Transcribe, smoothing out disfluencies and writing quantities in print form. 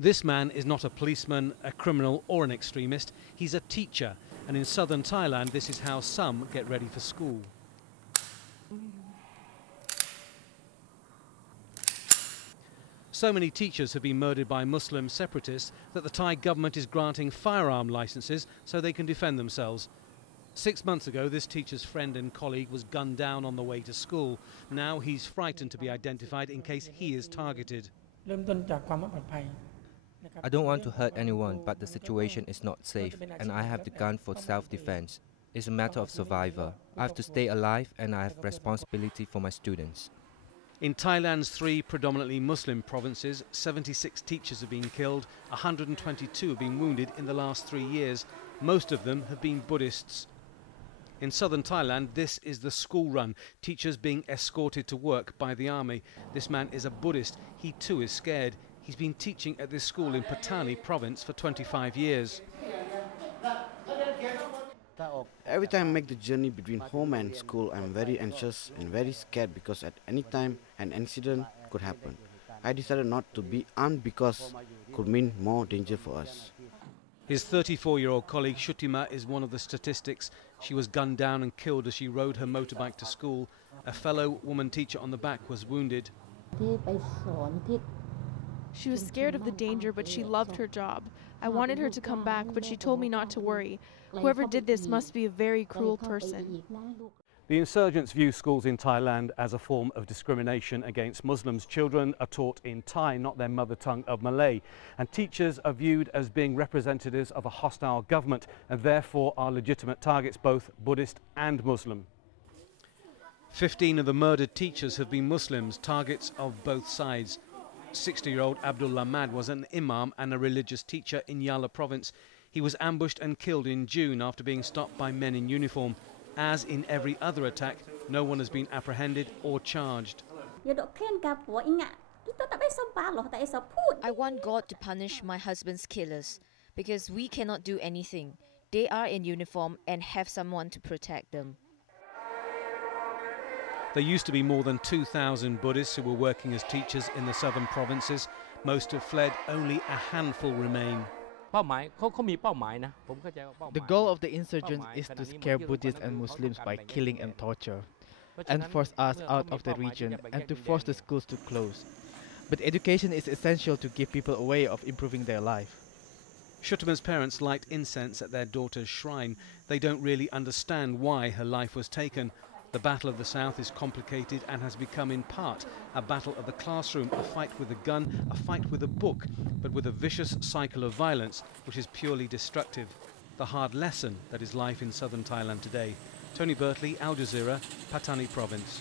This man is not a policeman, a criminal or an extremist. He's a teacher, and in southern Thailand this is how some get ready for school. So many teachers have been murdered by Muslim separatists that the Thai government is granting firearm licences so they can defend themselves. 6 months ago, this teacher's friend and colleague was gunned down on the way to school. Now he's frightened to be identified in case he is targeted. I don't want to hurt anyone, but the situation is not safe, and I have the gun for self-defense. It's a matter of survival. I have to stay alive, and I have responsibility for my students. In Thailand's 3 predominantly Muslim provinces, 76 teachers have been killed, 122 have been wounded in the last 3 years. Most of them have been Buddhists. In southern Thailand, this is the school run, teachers being escorted to work by the army. This man is a Buddhist. He too is scared. He's been teaching at this school in Pattani province for 25 years. Every time I make the journey between home and school, I'm very anxious and very scared because at any time an incident could happen. I decided not to be armed because it could mean more danger for us. His 34-year-old colleague Shutima is one of the statistics. She was gunned down and killed as she rode her motorbike to school. A fellow woman teacher on the back was wounded. She was scared of the danger, but she loved her job. I wanted her to come back, but she told me not to worry. Whoever did this must be a very cruel person. The insurgents view schools in Thailand as a form of discrimination against Muslims. Children are taught in Thai, not their mother tongue of Malay. And teachers are viewed as being representatives of a hostile government and therefore are legitimate targets, both Buddhist and Muslim. 15 of the murdered teachers have been Muslims, targets of both sides. 60-year-old Abdul Lamad was an imam and a religious teacher in Yala province. He was ambushed and killed in June after being stopped by men in uniform. As in every other attack, no one has been apprehended or charged. I want God to punish my husband's killers because we cannot do anything. They are in uniform and have someone to protect them. There used to be more than 2,000 Buddhists who were working as teachers in the southern provinces. Most have fled, only a handful remain. The goal of the insurgents is to scare Buddhists and Muslims by killing and torture, and force us out of the region and to force the schools to close. But education is essential to give people a way of improving their life. Shutima's parents light incense at their daughter's shrine. They don't really understand why her life was taken. The Battle of the South is complicated and has become in part a battle of the classroom, a fight with a gun, a fight with a book, but with a vicious cycle of violence which is purely destructive. The hard lesson that is life in southern Thailand today. Tony Bertley, Al Jazeera, Pattani province.